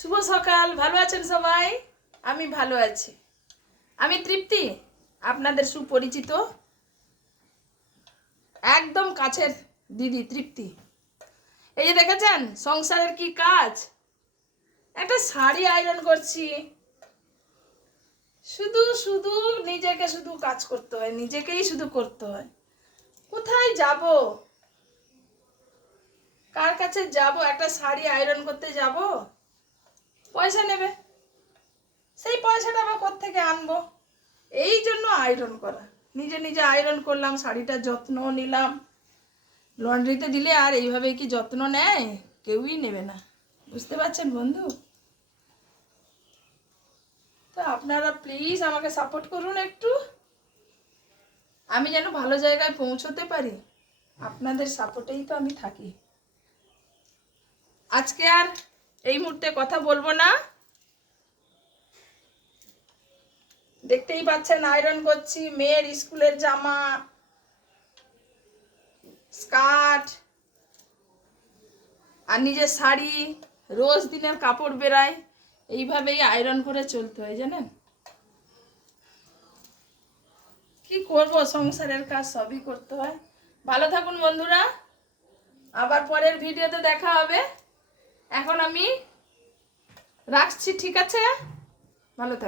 শুভ সকাল। ভালো আছেন সবাই? আমি ভালো আছি। আমি তৃপ্তি, আপনাদের সুপরিচিত একদম কাছের দিদি তৃপ্তি। এই যে দেখেছেন সংসারের কি কাজ, একটা শাড়ি আয়রন করছি। শুধু শুধু নিজেকে শুধু কাজ করতে হয়, নিজেকেই শুধু করতে হয়। কোথায় যাব, কার কাছে যাব? একটা শাড়ি আয়রন করতে যাব, পয়সা নেবে, সেই পয়সাটা আবার কোত্থেকে আনবো? এই জন্য আয়রন করা। নিজে নিজে আয়রন করলাম, শাড়িটার যত্ন নিলাম। লন্ড্রিতে দিলে আর এইভাবে কি যত্ন নেয়? কেউই নেবে না, বুঝতে পারছেন বন্ধু? তো আপনারা প্লিজ আমাকে সাপোর্ট করুন একটু, আমি যেন ভালো জায়গায় পৌঁছতে পারি। আপনাদের সাপোর্টেই তো আমি থাকি। আজকে আর এই মুহূর্তে কথা বলবো না। দেখতেই পাচ্ছেন আয়রন করছি মেয়ের স্কুলের জামা, স্কার্ট আর নিজের শাড়ি। রোজ দিনের কাপড় বেরায়, এইভাবেই আয়রন করে চলতে হয় জানেন। কি করব, সংসারের কাজ সবই করতে হয়। ভালো থাকুন বন্ধুরা, আবার পরের ভিডিওতে দেখা হবে। এখন আমি রাখছি, ঠিক আছে? ভালো থাকুন।